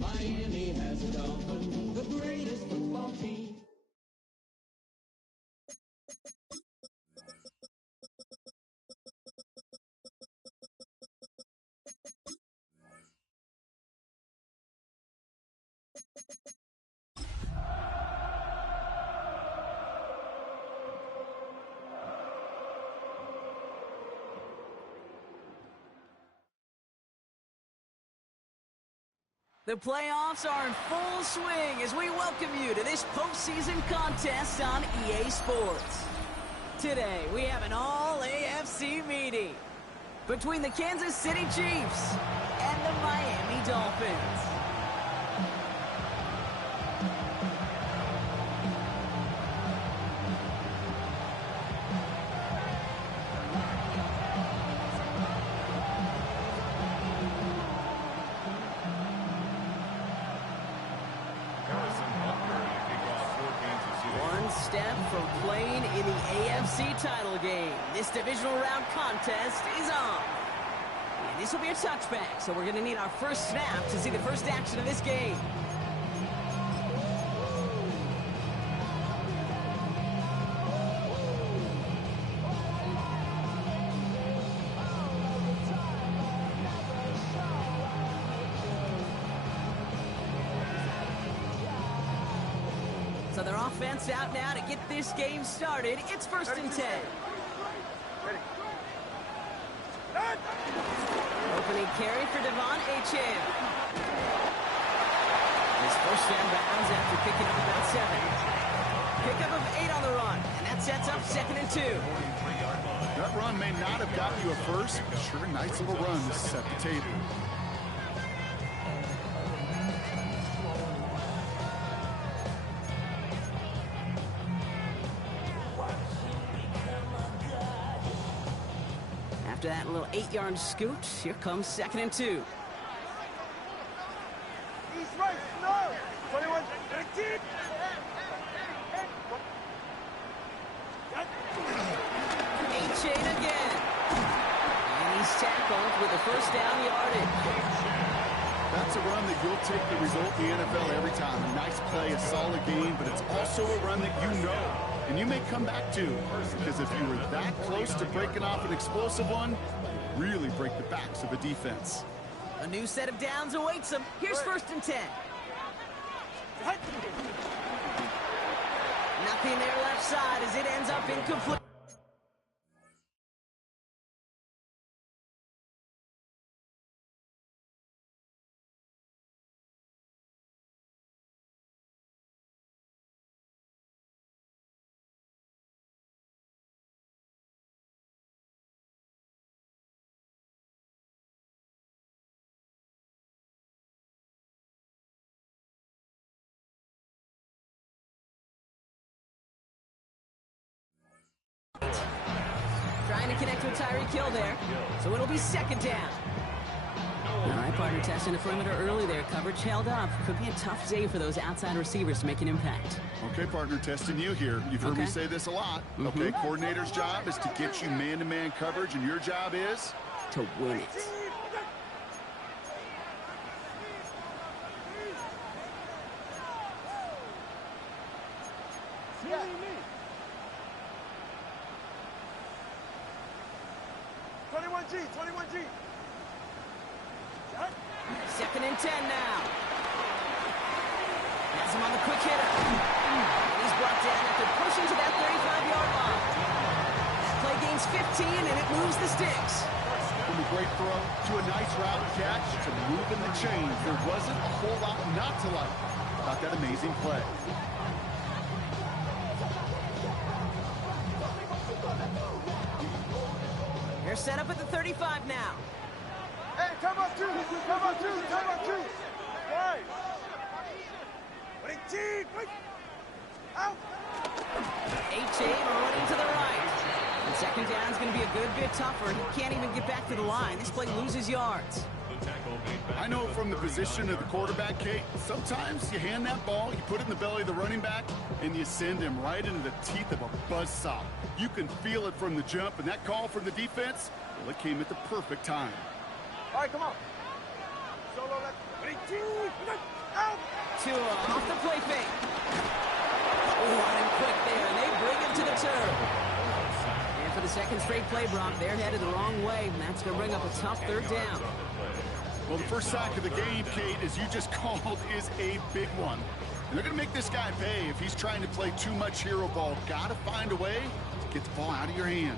Miami has a Dolphin, the greatest football team. The playoffs are in full swing as we welcome you to this postseason contest on EA Sports. Today, we have an all-AFC meeting between the Kansas City Chiefs and the Miami Dolphins. One step from playing in the AFC title game. This divisional round contest is on. And this will be a touchback, so we're going to need our first snap to see the first action of this game. So their offense out now to get this game started. It's 1st and 10. Opening carry for Devon Achane. His first down bounds after picking up about 7. Pickup of 8 on the run, and that sets up 2nd and 2. That run may not have got you a first, but sure a nice little run to set the table. After that little 8-yard scoot, here comes 2nd and 2. He's right, no! 21, 13! Achane again. And he's tackled with the first down yardage. That's a run that you'll take the result in the NFL every time. A nice play, a solid game, but it's also a run that you know. And you may come back to, because if you were that close to breaking off an explosive one, really break the backs of a defense. A new set of downs awaits them. Here's 1st and 10. Nothing there left side as it ends up incomplete. Trying to connect with Tyreek Hill there. So it'll be 2nd down. All right, partner, testing the perimeter early there. Coverage held up. Could be a tough day for those outside receivers to make an impact. Okay, partner, testing you here. You've heard me say this a lot. Okay, coordinator's job is to get you man-to-man coverage, and your job is? To win it. Yeah. 21G, 21G. 2nd and 10 now. Has him on the quick hitter. He's brought down after pushing to that 35-yard line. That play gains 15, and it moves the sticks. From a great throw to a nice route catch to moving the chains, there wasn't a whole lot not to like about that amazing play. They're set up at the 35 now. Hey, time out 2, time out 2, time out 2. Right. 18, wait. Out. Achane running to the right. And 2nd down is going to be a good bit tougher. He can't even get back to the line. This play loses yards. I know from the position of the quarterback, Kate, sometimes you hand that ball, you put it in the belly of the running back, and you send him right into the teeth of a buzzsaw. You can feel it from the jump, and that call from the defense, well, it came at the perfect time. All right, come on. Solo left. Ready, two, out. Tua off the play fake. Oh, on him quick there, and they bring him to the turf. And for the second straight play, Brock, they're headed the wrong way, and that's going to bring up a tough third down. Well, the first sack of the game, Kate, as you just called, is a big one. And they're going to make this guy pay if he's trying to play too much hero ball. Got to find a way to get the ball out of your hand.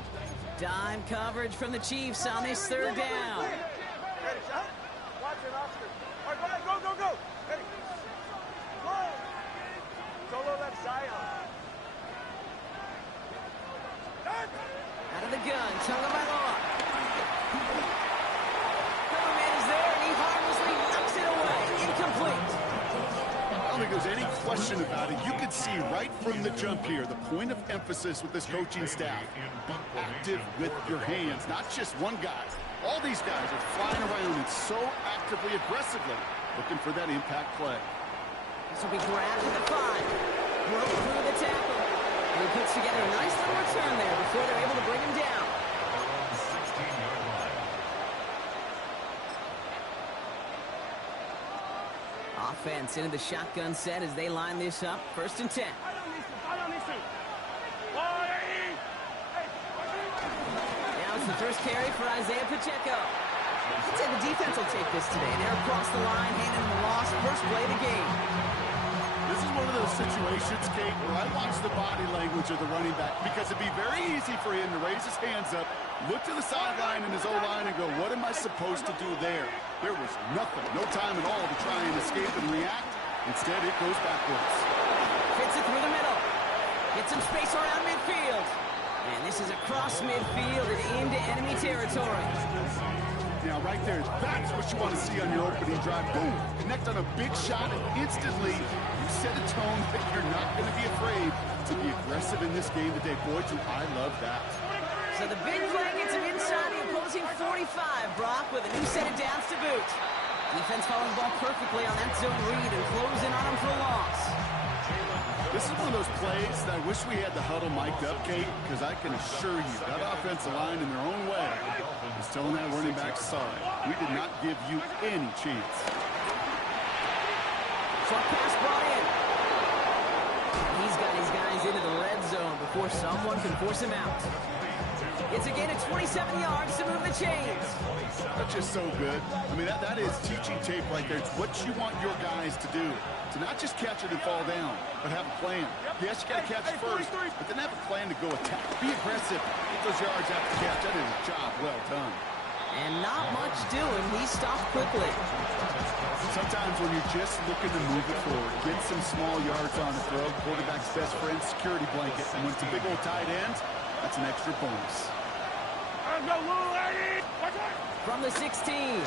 Dime coverage from the Chiefs on this third down. Ready, shot. Watch it, Oscar. All right, go, go, go. Ready. Go. Solo left, Zion. Out of the gun, Tagovailoa. Coverman is there, and he harmlessly knocks it away. Incomplete. I don't think there's any question about it. You could see right from the jump here the point of emphasis with this coaching staff. Active with your hands, not just one guy. All these guys are flying around and so actively, aggressively looking for that impact play. This will be grabbed at the 5. Broke through the tackle. And he puts together a nice little return there before they're able to bring him down. Offense into the shotgun set as they line this up. 1st and 10. Now it's the first carry for Isaiah Pacheco. I'd say the defense will take this today. They're across the line, handing them a loss. First play of the game. This is one of those situations, Kate, where I watch the body language of the running back because it'd be very easy for him to raise his hands up, look to the sideline in his O-line and go, what am I supposed to do there? There was nothing, no time at all to try and escape and react. Instead, it goes backwards. Fits it through the middle. Gets some space around midfield. And this is across midfield and into enemy territory. Now, right there, that's what you want to see on your opening drive. Boom! Connect on a big shot, and instantly you set a tone that you're not going to be afraid to be aggressive in this game today. Boy, do I love that. So the big play gets him inside the opposing 45, Brock, with a new set of downs to boot. Defense following the ball perfectly on that zone read and closing on him for a loss. This is one of those plays that I wish we had the huddle mic'd up, Kate, because I can assure you that offensive line in their own way is telling that running back, sorry, we did not give you any chance. Short pass brought in. He's got his guys into the red zone before someone can force him out. It's a gain of 27 yards to move the chains. That's just so good. I mean, that is teaching tape right there. It's what you want your guys to do. To not just catch it and fall down, but have a plan. Yes, you got to catch it first, but then have a plan to go attack. Be aggressive. Get those yards after catch. That is a job well done. And not much doing. He stopped quickly. Sometimes when you're just looking to move it forward, get some small yards on the throw, quarterback's best friend, security blanket. And when it's a big old tight end, that's an extra bonus. From the 16. He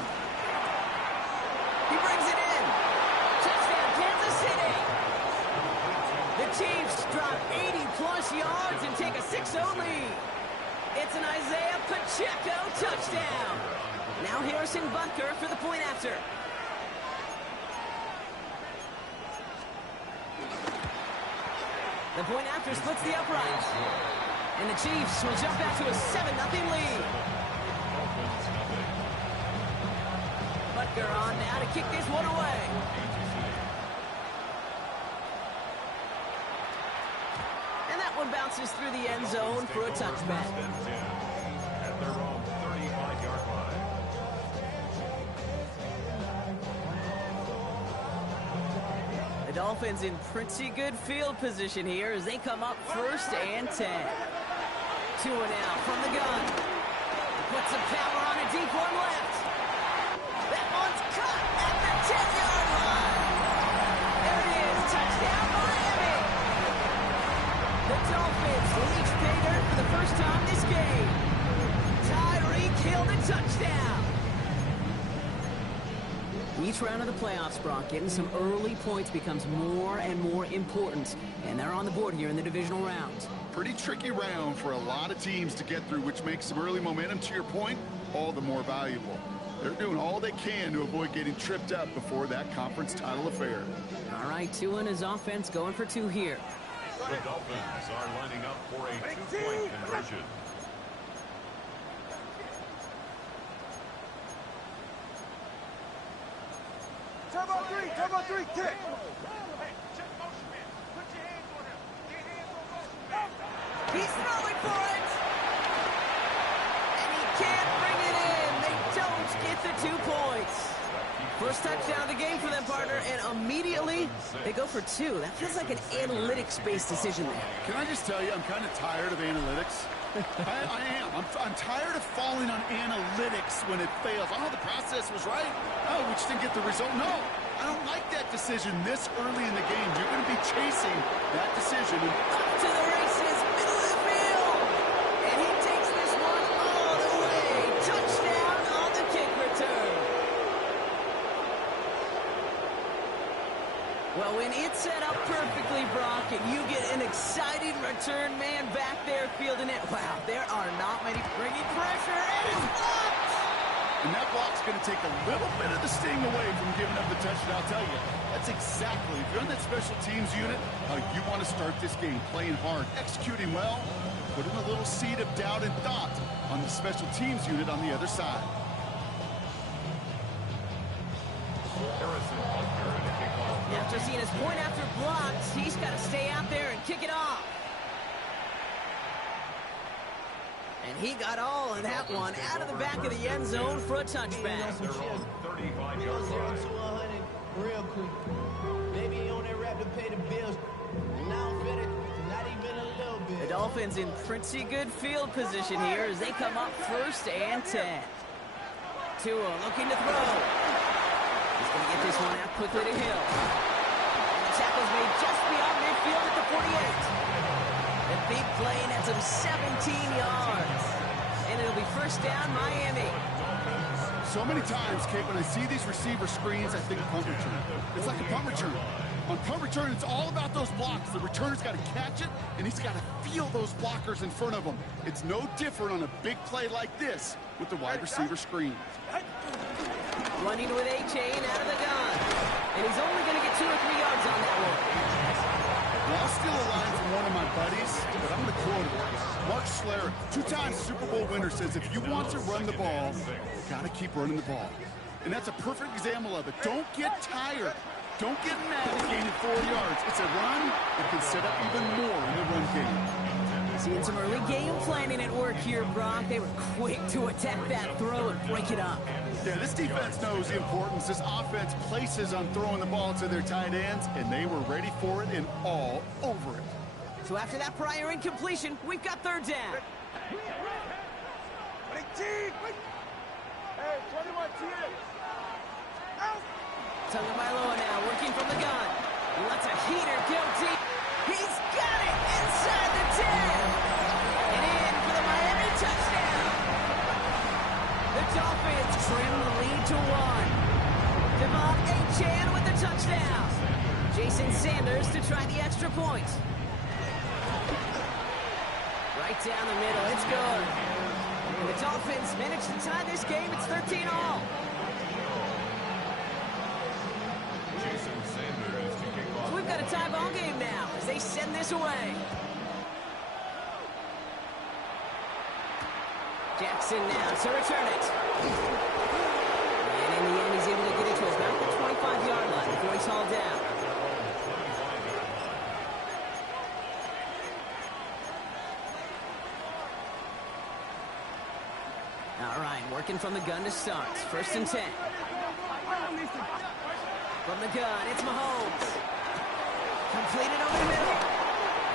brings it in. Touchdown, Kansas City. The Chiefs drop 80-plus yards and take a 6-0 lead. It's an Isaiah Pacheco touchdown. Now Harrison Butker for the point after. The point after splits the uprights. And the Chiefs will jump back to a 7-0 lead. Butker on now to kick this one away. And that one bounces through the end zone for a touchback. At their own 35-yard line. The Dolphins in pretty good field position here as they come up 1st and 10. Tua now from the gun. Puts some power on a deep one left. That one's caught at the 10-yard line. There it is. Touchdown, Miami. The Dolphins reach pay dirt for the first time this game. Tyreek Hill the touchdown. Each round of the playoffs, Brock, getting some early points becomes more and more important. And they're on the board here in the divisional round. Pretty tricky round for a lot of teams to get through, which makes some early momentum, to your point, all the more valuable. They're doing all they can to avoid getting tripped up before that conference title affair. All right, Tua and his offense going for 2 here. The Dolphins are lining up for a 2-point conversion. Talk about three, kick. Hey, check motion, man. Put your hands on him. Get hands on motion, man. He's throwing for it. And he can't bring it in. They don't get the 2 points. First touchdown of the game for them, partner, and immediately they go for 2. That feels like an analytics-based decision there. Can I just tell you, I'm kind of tired of analytics. I am. I'm tired of falling on analytics when it fails. Oh, the process was right. Oh, we just didn't get the result. No, I don't like that decision this early in the game. You're going to be chasing that decision. Up to the races, middle of the field. And he takes this one all the way. Touchdown on the kick return. Well, when it's set up perfectly, Brock, and you get an exciting return man back there fielding it, wow, there are not many bringing pressure, and it's blocked! And that block's going to take a little bit of the sting away from giving up the touchdown. I'll tell you, that's exactly, if you're on that special teams unit, how you want to start this game, playing hard, executing well, putting a little seed of doubt and thought on the special teams unit on the other side. After seeing his point after blocks, he's got to stay out there and kick it off. And he got all of that one out of the back of the end zone for a touchback. They're on 35-yard line. Real quick. Maybe you on that rap to pay the bills. Now I'm finished. Not even a little bit. The Dolphins in pretty good field position here as they come up 1st and 10. Tua looking to throw. He's going to get this one out quickly to Hill. And the tackle's made just beyond midfield at the 48. The big play nets him 17 yards. And it'll be 1st down, Miami. So many times, Kate, when I see these receiver screens, I think punt return. It's like a punt return. On punt return, it's all about those blocks. The returner's got to catch it, and he's got to feel those blockers in front of him. It's no different on a big play like this with the wide receiver screen. Running with A-Chain out of the gun. And he's only going to get 2 or 3 yards on that one. Well, I'll steal a line from one of my buddies, but I'm going to quote him. Mark Schlereth, 2-time Super Bowl winner, says if you want to run the ball, you got to keep running the ball. And that's a perfect example of it. Don't get tired. Don't get mad at gaining 4 yards. It's a run that can set up even more in the run game. Seeing some early game planning at work here, Brock. They were quick to attack that throw and break it up. Yeah, this defense knows the importance. This offense places on throwing the ball to their tight ends, and they were ready for it and all over it. So after that prior incompletion, we've got 3rd down. 18! Hey, 21 TA! Out! Tagovailoa now working from the gun. He lets a heater go deep. He's got it inside the 10. And in for the Miami touchdown. The Dolphins trim the lead to 1. Devon A-Chan with the touchdown. Jason Sanders to try the extra point. Right down the middle, it's good. And the Dolphins manage to tie this game. It's 13-all. So we've got a tie ball game now as they send this away. Jackson now to return it. And in the end, he's able to get it to about the 25-yard line before he's hauled down. All right, working from the gun to start. 1st and 10. From the gun, it's Mahomes. Completed over the middle.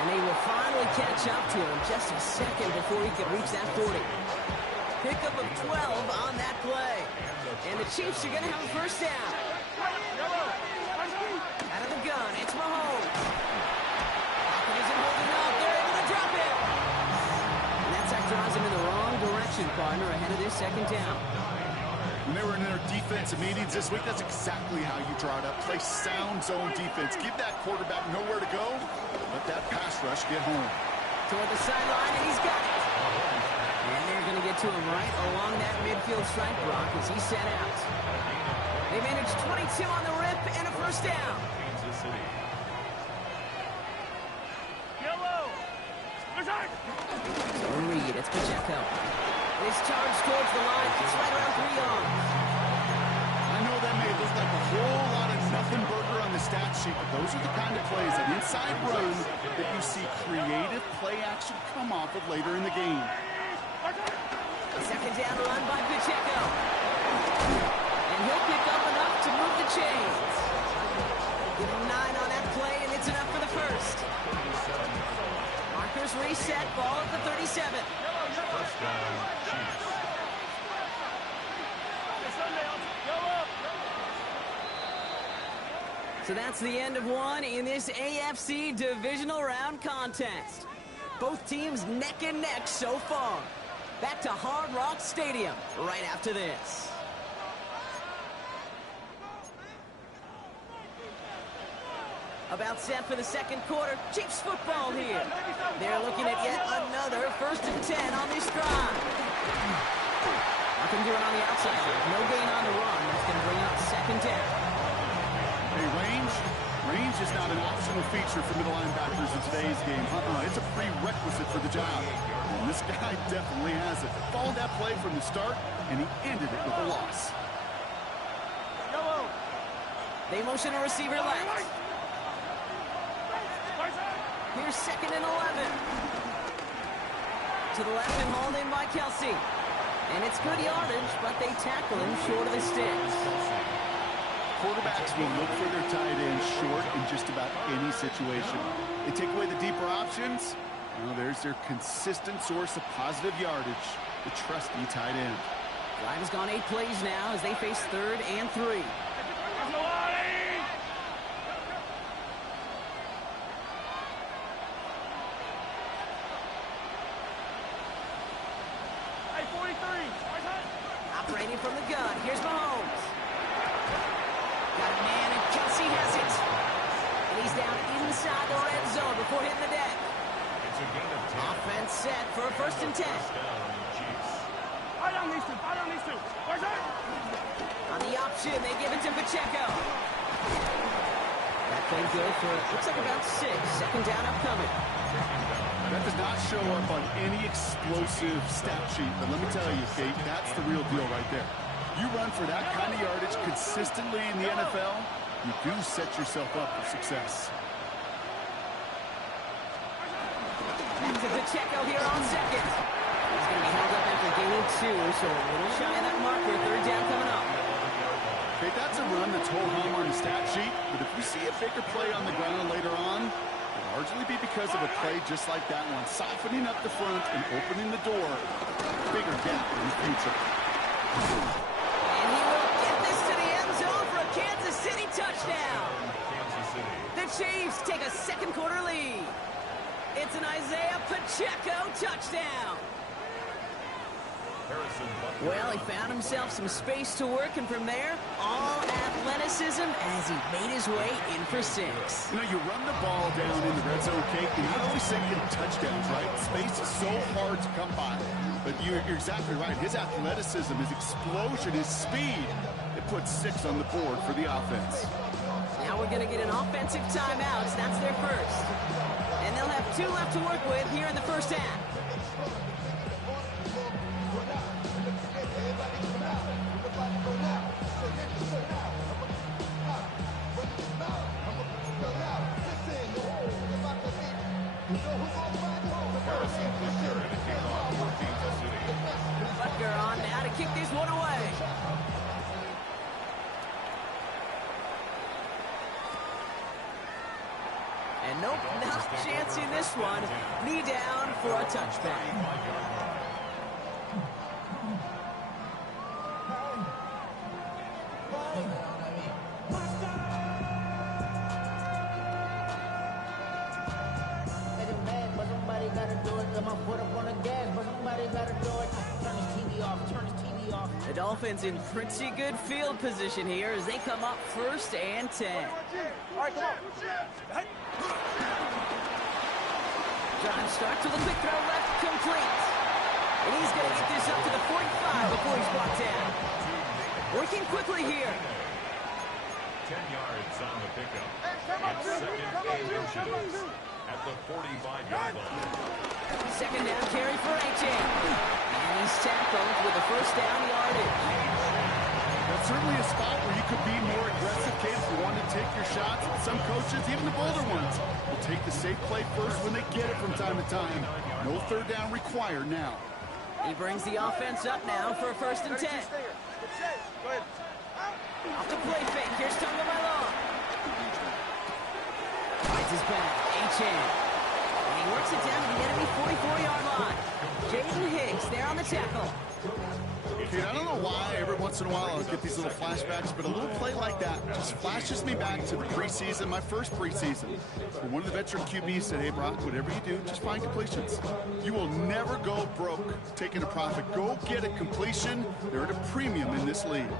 And they will finally catch up to him just a second before he can reach that 40. Pickup of 12 on that play. And the Chiefs are going to have a 1st down. Out of the gun, it's Mahomes. Pocket isn't holding up. They're able to drop it. And that's that draws him in the wrong direction, partner, ahead of this 2nd down. When they were in their defensive meetings this week, that's exactly how you draw it up. Play sound zone defense. Give that quarterback nowhere to go. Let that pass rush get home. Toward the sideline, and he's got it. And they're going to get to him right along that midfield strike block as he's set out. They managed 22 on the rip and a 1st down. Yellow! So Reed, it's Pacheco. This charge towards the line. It's right around 3 yards. I know that may look like a whole lot of nothing burger on the stat sheet, but those are the kind of plays, an inside run, that you see creative play action come off of later in the game. Second down run by Pacheco. And he'll pick up enough to move the chains. Give him 9 on that play, and it's enough for the first. Markers reset, ball at the 37. First down, Chiefs. So that's the end of one in this AFC divisional round contest. Both teams neck and neck so far. Back to Hard Rock Stadium right after this. About set for the second quarter. Chiefs football here. They're looking at yet another 1st and 10 on this drive. Nothing doing on the outside. No gain on the run. That's going to bring up second down. Hey, range is not an optional feature for middle linebackers in today's game. It's a prerequisite for the job. And this guy definitely has it. Followed that play from the start, and he ended it with a loss. They motion a receiver left. Here's 2nd and 11. To the left and hauled in by Kelsey. And it's good yardage, but they tackle him short of the sticks. Quarterbacks will look for their tight end short in just about any situation. They take away the deeper options. Well, there's their consistent source of positive yardage, the trusty tight end. Drive has gone 8 plays now as they face 3rd and 3. Operating from the gun. Here's Mahomes. Got a man, and Kelsey has it. And he's down inside the red zone before hitting the deck. It's a gain of 10. Offense set for a 1st and 10. First down, Chiefs. On these two. On the option, they give it to Pacheco. That played good for, looks like about 6. Second down upcoming. That does not show up on any explosive stat sheet, but let me tell you, Kate, that's the real deal right there. You run for that kind of yardage consistently in the NFL, you do set yourself up for success. Back to Pacheco here on 2nd. He's going to be held up after gaining 2, so a little shy of that marker. 3rd down coming up. Okay, that's a run that's ho-hum on the stat sheet, but if you see a bigger play on the ground later on, it'll largely be because of a play just like that one, softening up the front and opening the door, bigger gap in the future. And he will get this to the end zone for a Kansas City touchdown. Kansas City. The Chiefs take a second quarter lead. It's an Isaiah Pacheco touchdown. Well, he found himself some space to work, and from there, all athleticism as he made his way in for 6. You know, you run the ball down in the red zone, Kate, and you always say get touchdowns, right? Space is so hard to come by. But you're exactly right. His athleticism, his explosion, his speed, it puts 6 on the board for the offense. Now we're going to get an offensive timeout. That's their first. And they'll have 2 left to work with here in the first half. Butker on now to kick this one away. And nope, not chancing this one. Knee down for a touchback. The Dolphins in pretty good field position here as they come up 1st and 10. All right, come on. Drive starts with a quick throw left, complete. And he's going to get this up to the 45 before he's brought down. Working quickly here. 10 yards on the pickup. It's 2nd and inches at the 45-yard line. Second down carry for A.J. And he's tackled with a 1st down yardage. That's it's certainly a spot where you could be more aggressive, Kate, if you want to take your shots. And some coaches, even the bolder ones, will take the safe play first when they get it from time to time. No third down required now. He brings the offense up now for a 1st and 10. Go ahead. Off the play fake. Here's Tagovailoa. Finds his back. A-Chan. And he works it down to the enemy 44-yard line. Jaden Hicks there on the tackle. Kate, I don't know why every once in a while I'll get these little flashbacks, but a little play like that just flashes me back to the preseason, my first preseason. And one of the veteran QBs said, hey, Brock, whatever you do, just find completions. You will never go broke taking a profit. Go get a completion. They're at a premium in this league.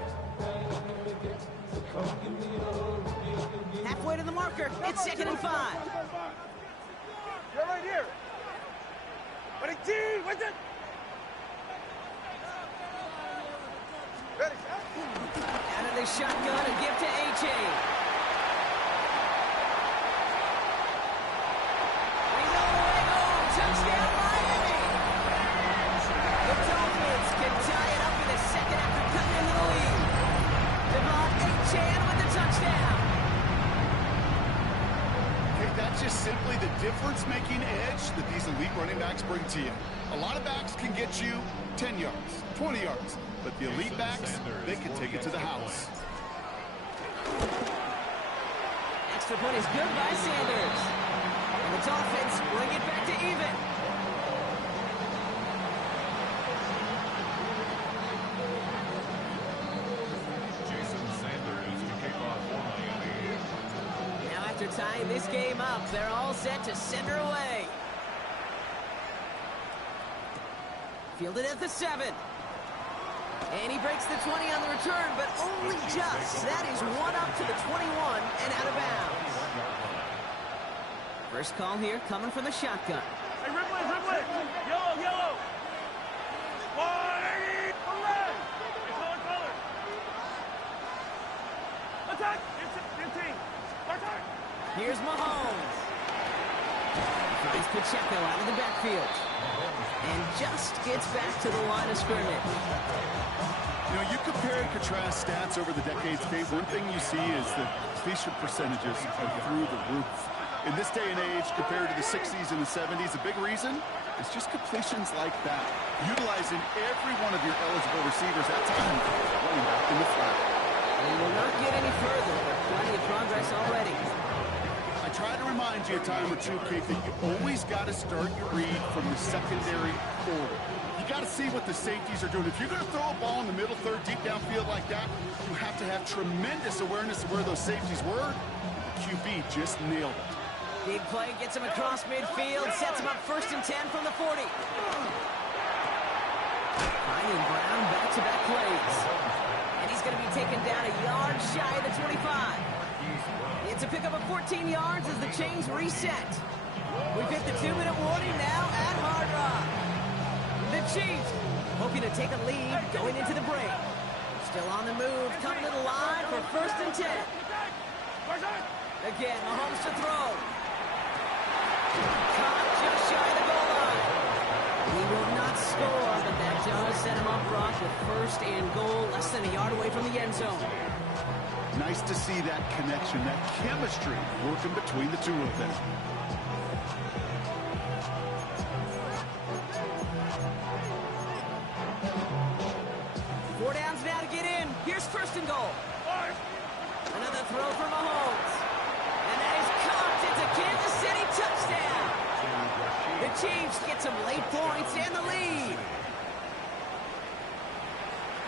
Halfway to the marker. It's 2nd and 5. You're right here. Ready, T, with it. Ready, Out of the shotgun, a give to A-Chain. He's all the way home. Touchdown, Miami. The Dolphins can tie it up in the 2nd after cutting into the lead. Devon A-Chain with the touchdown. Hey, that's just simply the difference-making edge that these elite running backs bring to you. A lot of backs can get you 10 yards, 20 yards. But the elite backs, they can take it to the house. Extra point is good by Sanders. And the Dolphins bring it back to even. Jason Sanders to kick off for Miami. Now after tying this game up, they're all set to send her away. Fielded at the 7. And he breaks the 20 on the return, but only just. That is one up to the 21 and out of bounds. First call here coming from the shotgun. Hey, Ripley. Yellow. 180, red. Hey, color. Attack. 15. Attack. Here's Mahomes. Finds Pacheco out of the backfield. And just gets back to the line of scrimmage. You know, you compare and contrast stats over the decades, Dave. One thing you see is the completion percentages are through the roof. In this day and age, compared to the 60s and the 70s, a big reason is just completions like that. Utilizing every one of your eligible receivers at time, running back in the flat. They will not get any further, but plenty of progress already. I try to remind you a time or two, Kate, that you always got to start your read from the secondary forward. You got to see what the safeties are doing. If you're going to throw a ball in the middle third, deep downfield like that, you have to have tremendous awareness of where those safeties were. The QB just nailed it. Big play gets him across midfield, sets him up 1st and 10 from the 40. Finding Brown back-to-back plays. And he's going to be taken down a yard shy of the 25. It's a pickup of 14 yards as the chains reset. We've hit the 2-minute warning now at Hard Rock. The Chiefs hoping to take a lead going into the break. Still on the move, coming to the line for 1st and 10. Again, Mahomes to throw. Caught just shy of the goal line. He will not score, but that does set him up, Brock, with 1st and goal, less than a yard away from the end zone. Nice to see that connection, that chemistry working between the two of them. Four downs now to get in. Here's 1st and goal. Another throw for Mahomes. And that is caught. It's a Kansas City touchdown. The Chiefs get some late points and the lead.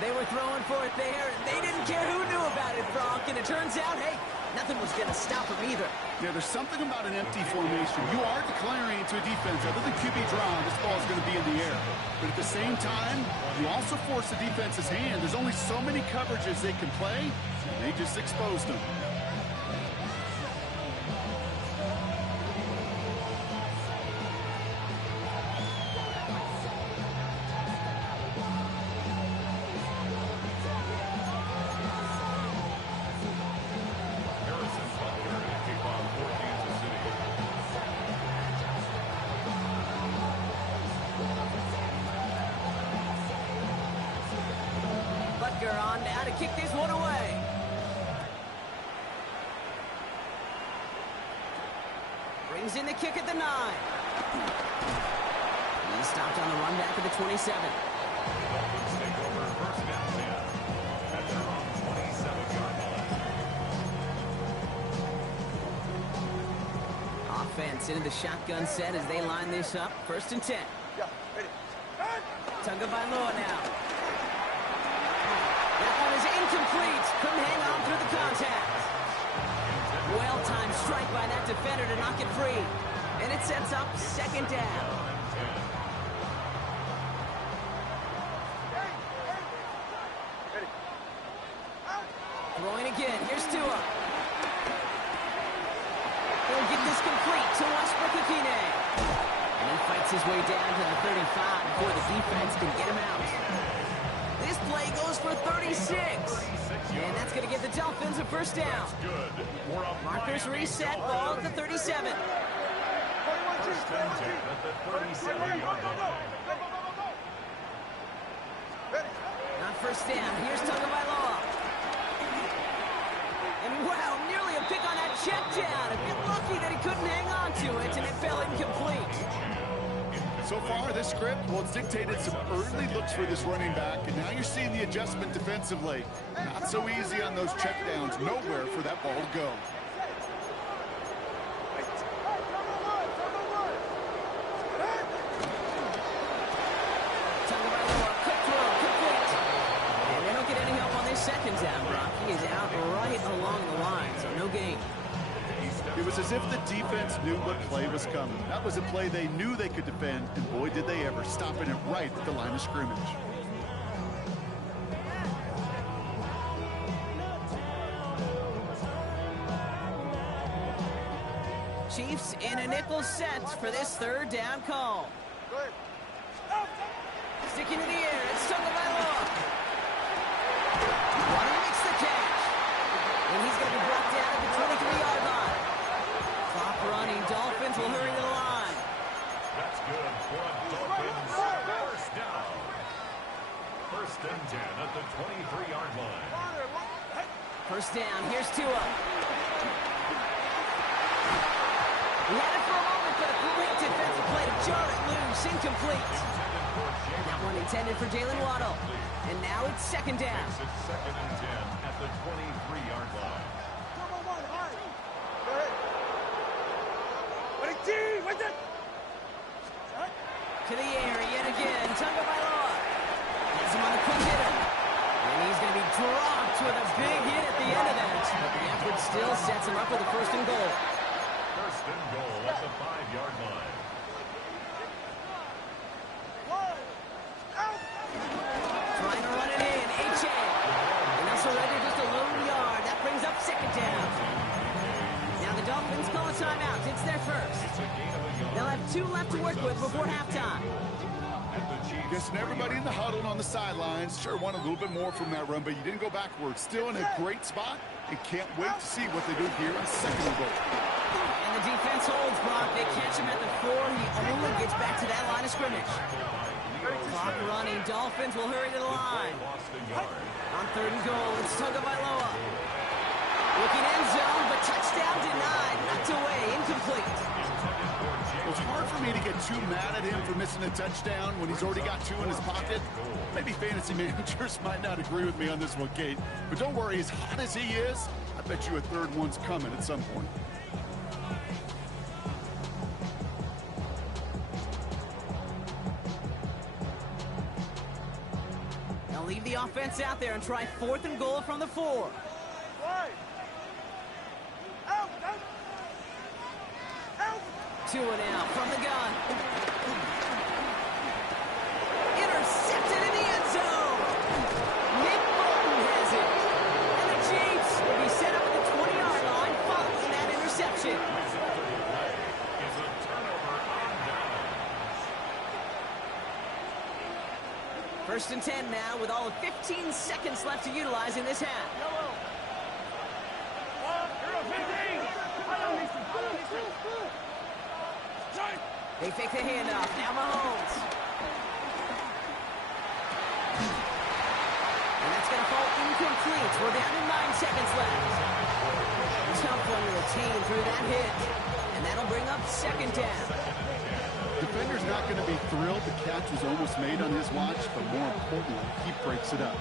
They were throwing for it there, and they didn't care who knew about it, Brock. And it turns out, hey, nothing was going to stop them either. Yeah, there's something about an empty formation. You are declaring to a defense, other than QB draw, this ball is going to be in the air. But at the same time, you also force the defense's hand. There's only so many coverages they can play, and they just exposed them. kicker on now to kick this one away. Brings in the kick at the 9. He's stopped on the run back at the 27. Dolphins take over first down 10 at their own 27-yard line. Offense into the shotgun set as they line this up. First and 10. Yeah, ready. Tagovailoa now. That one is incomplete. Couldn't hang on through the contact. Well-timed strike by that defender to knock it free. And it sets up second down. Ready. Throwing again. Here's Tua. He'll get this complete to Westbrook-Ikhine. And he fights his way down to the 35 before the defense can get him out. This play goes for 36. And that's going to give the Dolphins a first down. Good. We're up Markers reset, ball at the 37. First and 10 at the 37-yard line. Not first down. Here's Tagovailoa. And wow, nearly a pick on that check down. A bit lucky that he couldn't hang on to it, and it fell incomplete. So far, this script, well, it's dictated some early looks for this running back, and now you're seeing the adjustment defensively. Not so easy on those checkdowns. Nowhere for that ball to go. Tagovailoa, quick throw, complete. And they don't get any help on this second down, Brock. He is out right along the line, so no gain. It was as if the defense knew what play was coming. That was a play they knew they could defend, and boy, did they ever, stopping it right at the line of scrimmage. Chiefs in a nickel set for this third down call. Sticking to the air, it's Tagovailoa. Wanting to mix the catch. And he's going to be brought down at the 23-yard line. Clock running, Dolphins will hurry to the line. That's good for a Dolphins first down. First and 10 at the 23-yard line. First down, here's Tua. He had it for a moment, but a great defensive play to jar it loose, incomplete. That one intended for Jalen Waddle. And now it's second down. It's second and 10 at the 23-yard line. To the air yet again. Tagovailoa has him on the quick hitter. And he's going to be dropped with a big hit at the end of that. But the effort still sets him up with a first and goal. First and goal at the 5-yard line. Trying to run it in. H.A. And they'll surrender just a lone yard. That brings up second down. Now the Dolphins call a timeout. It's their first. They'll have 2 left to work with before halftime. Guessing everybody in the huddle and on the sidelines sure wanted a little bit more from that run, but you didn't go backwards. Still in a great spot and can't wait to see what they do here on second and goal. And the defense holds, Brock. They catch him at the 4. He only gets back to that line of scrimmage. Clock running. Dolphins will hurry to the line. On third and goal, it's Tagovailoa. Looking end zone, but touchdown denied. Knocked away, incomplete. Well, it's hard for me to get too mad at him for missing a touchdown when he's already got 2 in his pocket. Maybe fantasy managers might not agree with me on this one, Kate. But don't worry, as hot as he is, I bet you a third one's coming at some point. They'll leave the offense out there and try fourth and goal from the 4. Tua now from the gun. Intercepted in the end zone. Nick Bolton has it. And the Chiefs will be set up at the 20-yard line following that interception. First and 10 now with all of 15 seconds left to utilize in this half. They fake the handoff. Now Mahomes. And that's going to fall complete. We're down to 9 seconds left. Tough one to retain through that hit. And that'll bring up second down. Defender's not going to be thrilled the catch was almost made on his watch, but more importantly, he breaks it up.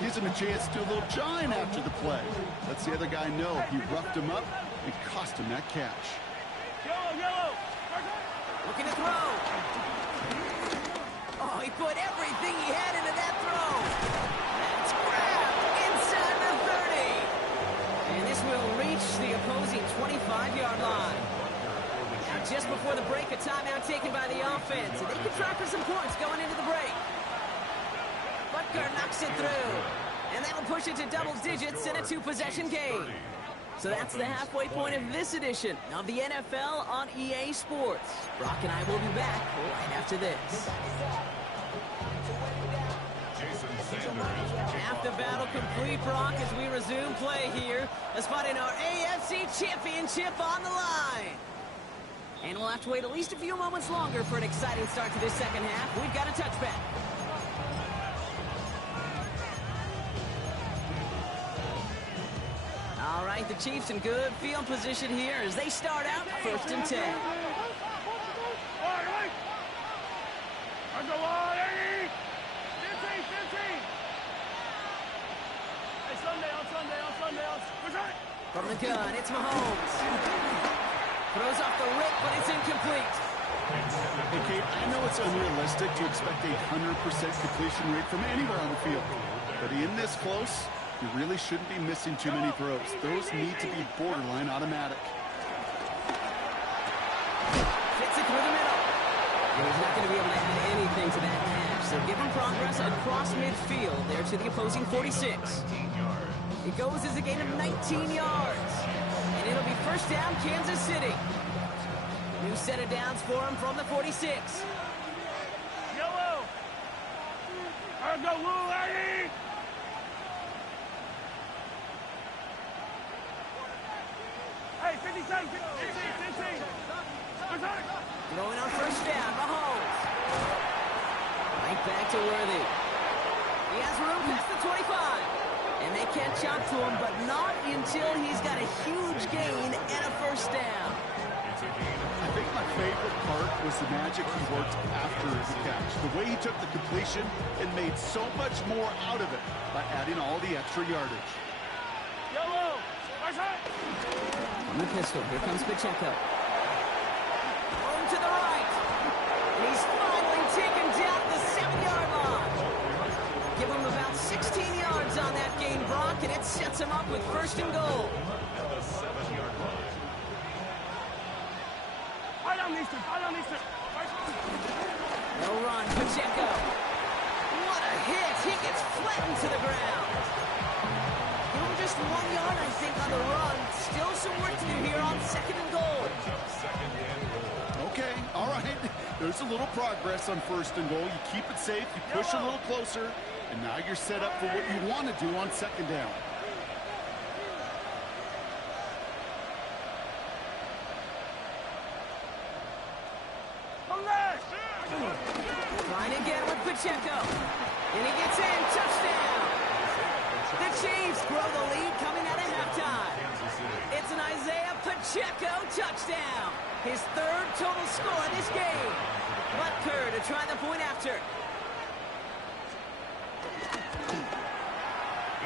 Gives him a chance to do a little jawing after the play. Lets the other guy know he roughed him up and cost him that catch. Yellow. Looking to throw. Oh, he put everything he had into that throw. That's grabbed inside the 30. And this will reach the opposing 25-yard line. Now, just before the break, a timeout taken by the offense. And they can try for some points going into the break. Butker knocks it through. And that'll push it to double digits in a 2-possession game. So that's the halfway point of this edition of the NFL on EA Sports. Brock and I will be back right after this. Half the battle complete, Brock, as we resume play here. A spot in our AFC Championship on the line. And we'll have to wait at least a few moments longer for an exciting start to this second half. We've got a touchback. All right, the Chiefs in good field position here as they start out 1st and 10. Hey, Sunday. From the gun, it's Mahomes. Throws off the rip, but it's incomplete. Hey, Kate, I know it's unrealistic to expect a 100% completion rate from anywhere on the field. But in this close, you really shouldn't be missing too many throws. Those need to be borderline automatic. Fits it through the middle. And he's not going to be able to add anything to that catch. So give him progress across midfield there to the opposing 46. It goes as a gain of 19 yards. And it'll be 1st down, Kansas City. New set of downs for him from the 46. Yellow. Go, Lou, Eddie. Hey, 50 seconds. 15. Throwing on 1st down, Mahomes. Right back to Worthy. He has room past the 25. And they can't chop to him, but not until he's got a huge gain and a 1st down. I think my favorite part was the magic he worked after the catch. The way he took the completion and made so much more out of it by adding all the extra yardage. Yellow. On the pistol, here comes Pacheco. Home to the right. And he's finally taken down the 7-yard line. Give him about 16 yards on that gain, Brock, and it sets him up with 1st and goal. At the 7-yard line. No run, Pacheco. What a hit. He gets flattened to the ground. Give him just 1 yard, I think, on the run. Still some work to do here on 2nd and goal. Okay, all right. There's a little progress on 1st and goal. You keep it safe, you push a little closer, and now you're set up for what you want to do on 2nd down. Trying again with Pacheco. And he gets in. Touchdown. The Chiefs grow the lead coming out of halftime. It's an Isaiah Pacheco touchdown. His 3rd total score in this game. Butker to try the point after.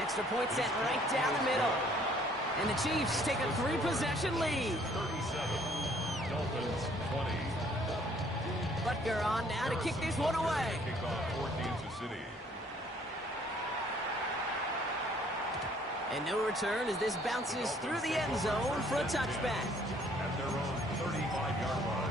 Extra point set right down the middle. And the Chiefs take a 3-possession lead. 37. Dolphins 20. Butker on now to kick this one away. Kickoff for Kansas City. And no return as this bounces through the end zone for a touchback. At their own 35-yard line.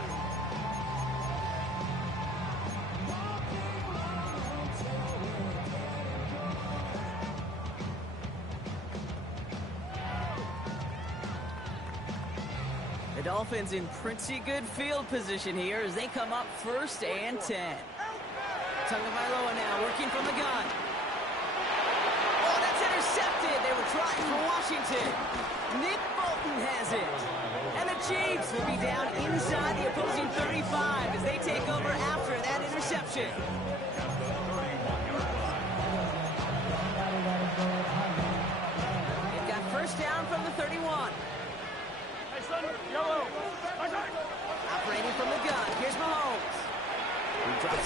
The Dolphins in pretty good field position here as they come up 1st and 10. Tagovailoa now working from the gun. Oh, that's intercepted. They were trying for Washington. Nick Bolton has it. And the Chiefs will be down inside the opposing 35 as they take over after that interception.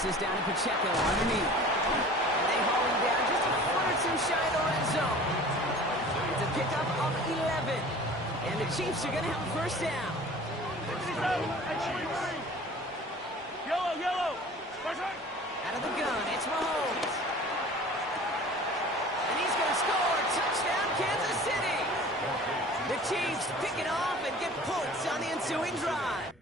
Passes down to Pacheco underneath. And they haul him down just a foot or two shy of the red zone. It's a pickup of 11. And the Chiefs are going to have a first down. Yellow. Out of the gun, it's Mahomes. And he's going to score. Touchdown, Kansas City. The Chiefs pick it off and get points on the ensuing drive.